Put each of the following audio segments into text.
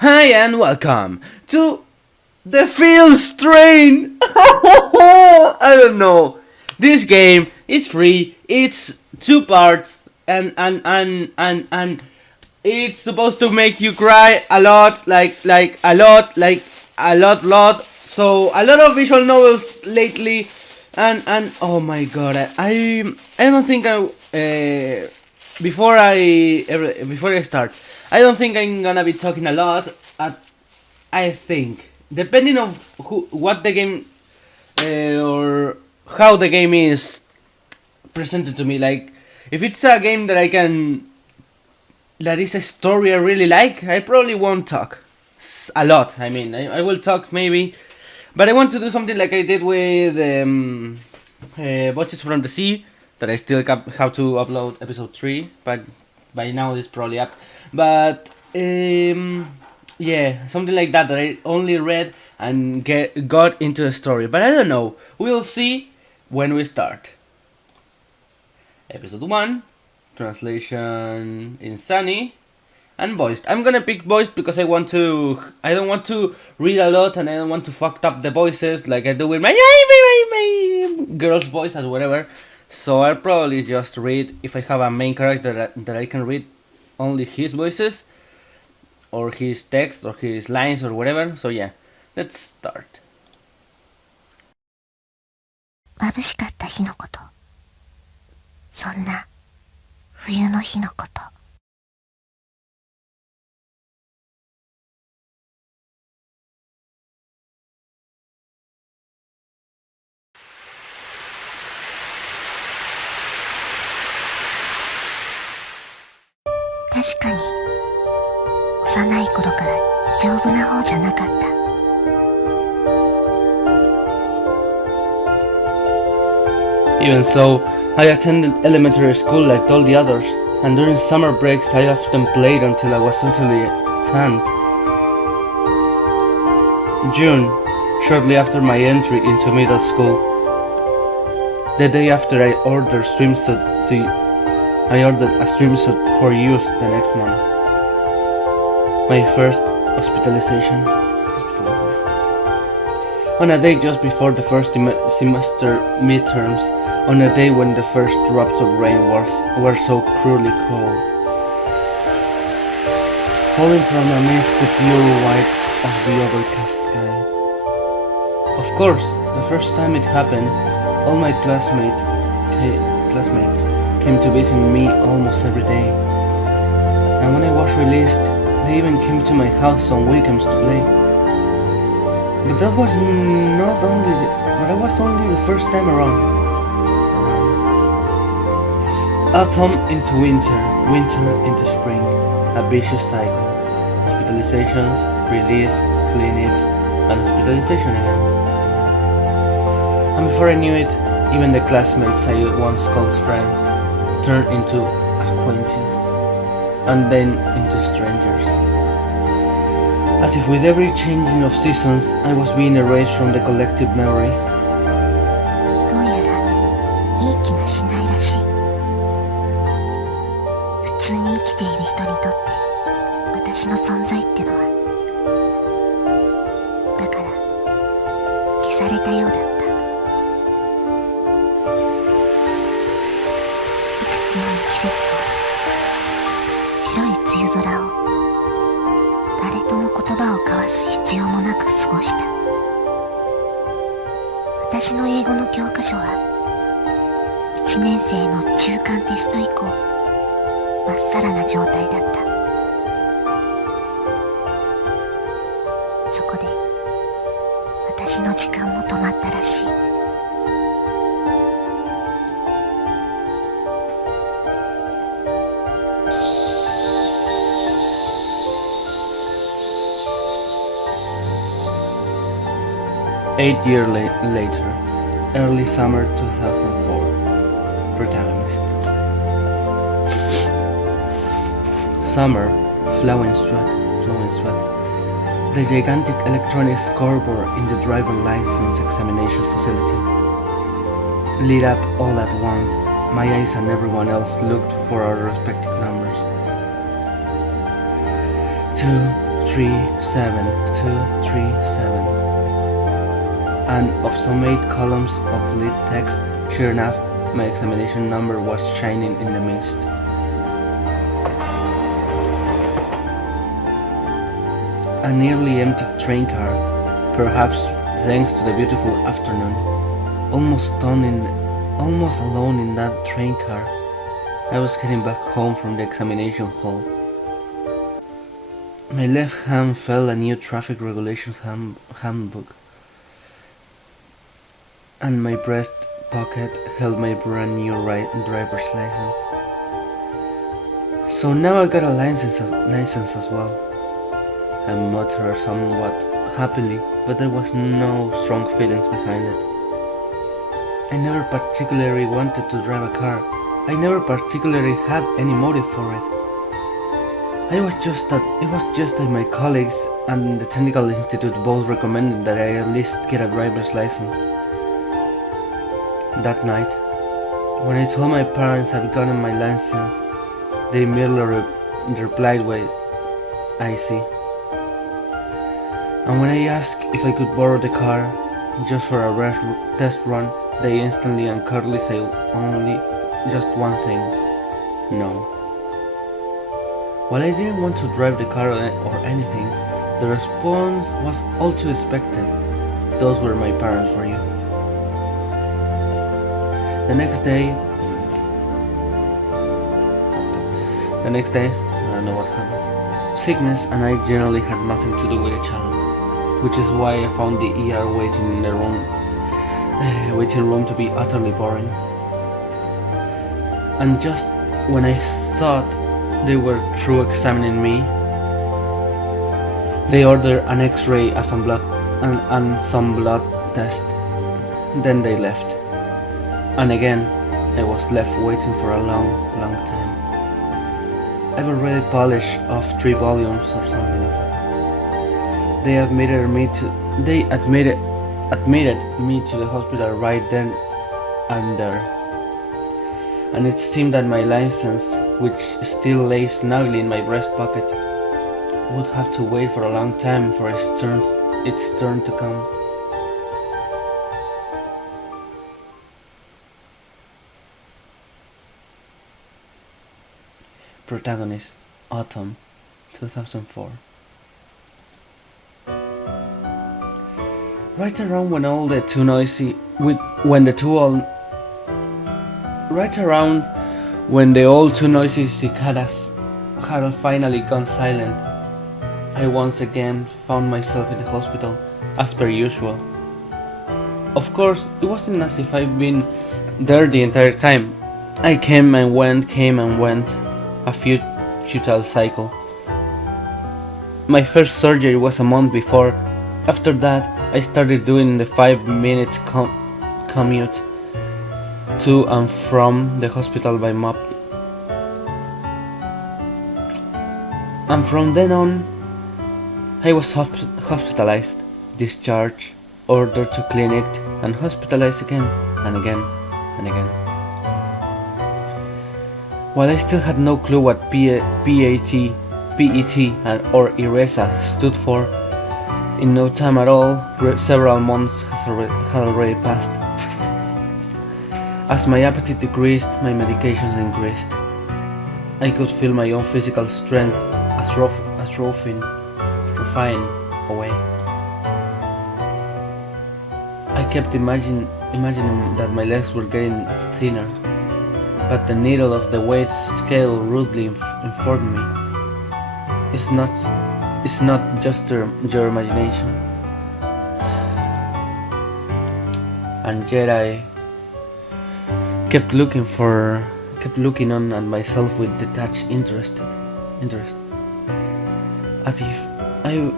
Hi and welcome to the Field Strain. I don't know. This game is free. It's two parts, and it's supposed to make you cry a lot, like a lot. So a lot of visual novels lately, and oh my god, I don't think before I start, I don't think I'm gonna be talking a lot. I think depending on what the game or how the game is presented to me. Like if it's a game that is a story I really like, I probably won't talk a lot. I mean, I will talk maybe, but I want to do something like I did with Voices from the Sea, that I still have to upload episode 3, but by now it's probably up. But yeah, something like that I only read and got into the story. But I don't know. We'll see when we start. Episode 1, translation in Sunny, and voiced. I'm gonna pick voiced because I don't want to read a lot, and I don't want to fuck up the voices like I do with my girl's voice or whatever. So I'll probably just read, if I have a main character that I can read only his voices, or his text, or his lines, or whatever. So yeah, let's start. 眩しかった日のこと。そんな冬の日のこと。確かに幼い頃から丈夫な方じゃなかった。Even so, I attended elementary school like all the others, and during summer breaks I often played until I was totally tanned. June, shortly after my entry into middle school. The day after I ordered a swimsuit for use the next month. My first hospitalization. On a day just before the first semester midterms, on a day when the first drops of rain were so cruelly cold. Falling from amidst the pure white of the overcast sky. Of course, the first time it happened, all my classmates came to visit me almost every day. And when I was released, they even came to my house on weekends to play. But that was only the first time around. Autumn into winter, winter into spring, a vicious cycle. Hospitalizations, release, clinics, and hospitalization again. And before I knew it, even the classmates I once called friends turned into acquaintances, and then into strangers. As if with every changing of seasons, I was being erased from the collective memory. どうやらいい気がしないらしい。普通に生きている人にとって私の存在ってのは、だから消されたようだった。いくつもの季節を、白い梅雨空を、誰とも言葉を交わす必要もなく過ごした。私の英語の教科書は1年生の中間テスト以降まっさらな状態だった。そこで私の時間も止まったらしい。8 years later, early summer 2004. Protagonist. Summer, flowing sweat. The gigantic electronic scoreboard in the driver license examination facility lit up all at once. My eyes and everyone else looked for our respective numbers. 2, 237, and of some 8 columns of lit text. Sure enough, my examination number was shining in the mist. A nearly empty train car, perhaps thanks to the beautiful afternoon. Almost alone in that train car. I was heading back home from the examination hall. My left hand felt a new traffic regulations handbook, and my breast pocket held my brand new driver's license. So now I got a license as well. I muttered somewhat happily, but there was no strong feelings behind it. I never particularly wanted to drive a car. I never particularly had any motive for it. It was just that my colleagues and the Technical Institute both recommended that I at least get a driver's license. That night, when I told my parents I'd gotten my license, they merely replied with, "I see." And when I asked if I could borrow the car just for a test run, they instantly and curtly say only just one thing: no. While I didn't want to drive the car or anything, the response was all too expected. Those were my parents for you. The next day, I don't know what happened. Sickness and I generally had nothing to do with each other, which is why I found the ER waiting room to be utterly boring. And just when I thought they were through examining me, they ordered an X-ray and some blood test. Then they left, and again I was left waiting for a long time. I've already polished off 3 volumes or something of it. They admitted me to the hospital right then and there. And it seemed that my license, which still lay snugly in my breast pocket, would have to wait for a long time for its turn to come. Protagonist, Autumn, 2004. Right around when the all too noisy cicadas had finally gone silent, I once again found myself in the hospital, as per usual. Of course, it wasn't as if I'd been there the entire time. I came and went, a futile cycle. My first surgery was a month before. After that, I started doing the 5-minute commute to and from the hospital by mop. And from then on, I was hospitalized, discharged, ordered to clinic, and hospitalized again and again and again. While I still had no clue what PET, or ERESA stood for, in no time at all, several months had already passed. As my appetite decreased, my medications increased. I could feel my own physical strength atrophying away. I kept imagining that my legs were getting thinner, but the needle of the weight scale rudely informed me, It's not just your imagination. And yet I kept looking on at myself with detached interest, as if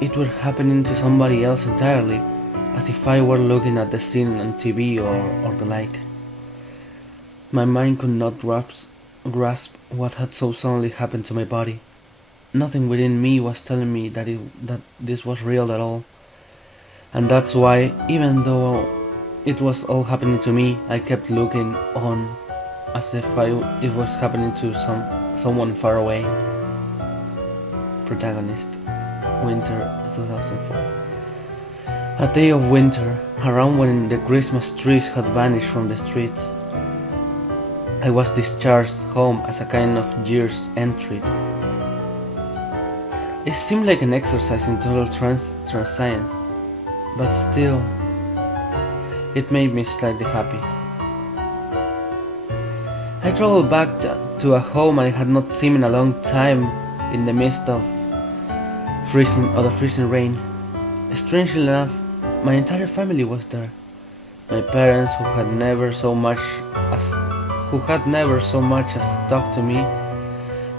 it were happening to somebody else entirely, as if I were looking at the scene on TV or the like. My mind could not grasp what had so suddenly happened to my body. Nothing within me was telling me that this was real at all. And that's why, even though it was all happening to me, I kept looking on as if it was happening to someone far away. Protagonist, winter 2004. A day of winter, around when the Christmas trees had vanished from the streets. I was discharged home as a kind of year's entry. It seemed like an exercise in total trans-science, but still, it made me slightly happy. I traveled back to a home I had not seen in a long time in the midst of the freezing rain. Strangely enough, my entire family was there. My parents, who had never so much as talked to me,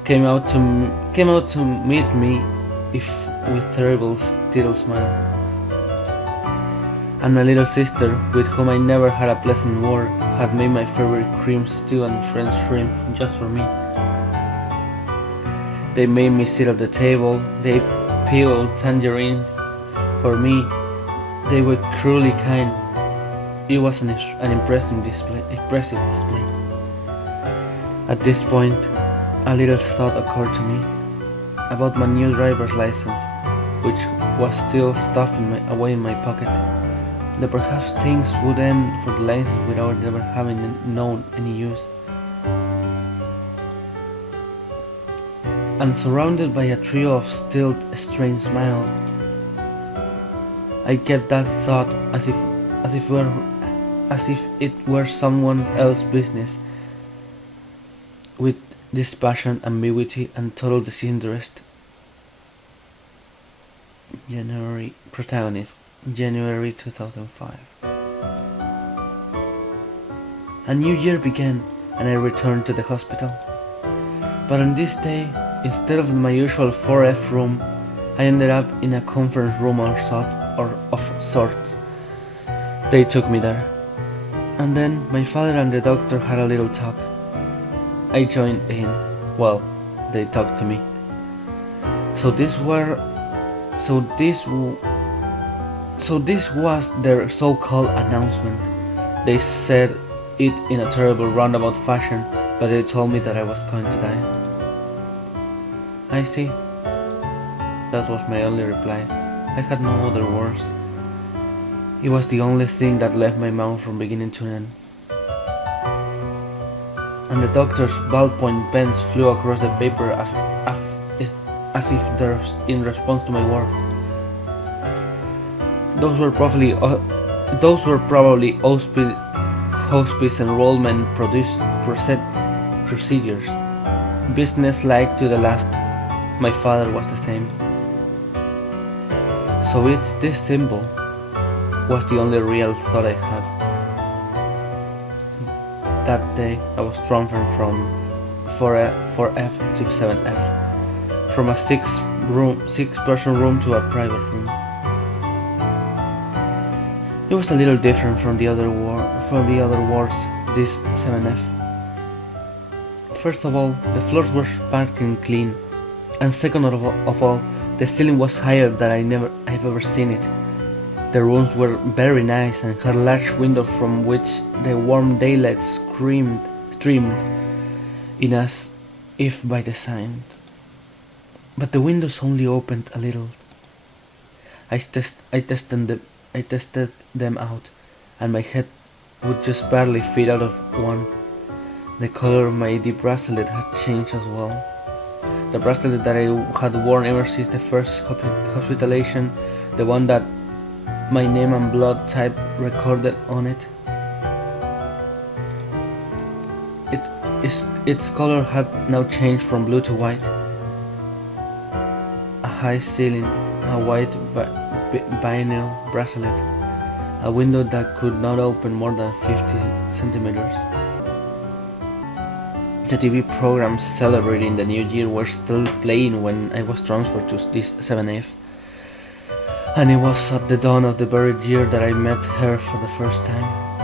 came out to meet me, if with terrible still smile. And my little sister, with whom I never had a pleasant word, had made my favorite cream stew and French shrimp just for me. They made me sit at the table. They peeled tangerines for me. They were cruelly kind. It was an impressive display. At this point, a little thought occurred to me about my new driver's license, which was still stuffed away in my pocket. That perhaps things would end for the license without ever having known any use. And surrounded by a trio of still strange smiles, I kept that thought as if it were someone else's business, with dispassion, ambiguity, and total disinterest. January 2005. A new year began, and I returned to the hospital. But on this day, instead of my usual 4F room, I ended up in a conference room of sorts. They took me there. And then my father and the doctor had a little talk. I joined in. Well, they talked to me. So this was their so-called announcement. They said it in a terrible roundabout fashion, but they told me that I was going to die. I see. That was my only reply. I had no other words. It was the only thing that left my mouth from beginning to end. And the doctor's ballpoint pens flew across the paper as if in response to my word. Those were probably hospice enrollment procedures, business-like to the last. My father was the same. So it's this symbol was the only real thought I had. That day I was transferred from 4F to 7F, from a six-person room to a private room. It was a little different from the other wards, this 7F. First of all, the floors were sparkling clean, and second of all, the ceiling was higher than I've ever seen it. The rooms were very nice and had large windows from which the warm daylight streamed in as if by design. But the windows only opened a little. I tested them out, and my head would just barely fit out of one. The color of my ID bracelet had changed as well. The bracelet that I had worn ever since the first hospitalization, the one that my name and blood type recorded on it. Its color had now changed from blue to white. A high ceiling, a white vinyl bracelet, a window that could not open more than 50 centimeters. The TV programs celebrating the new year were still playing when I was transferred to this 7F, and it was at the dawn of the very year that I met her for the first time.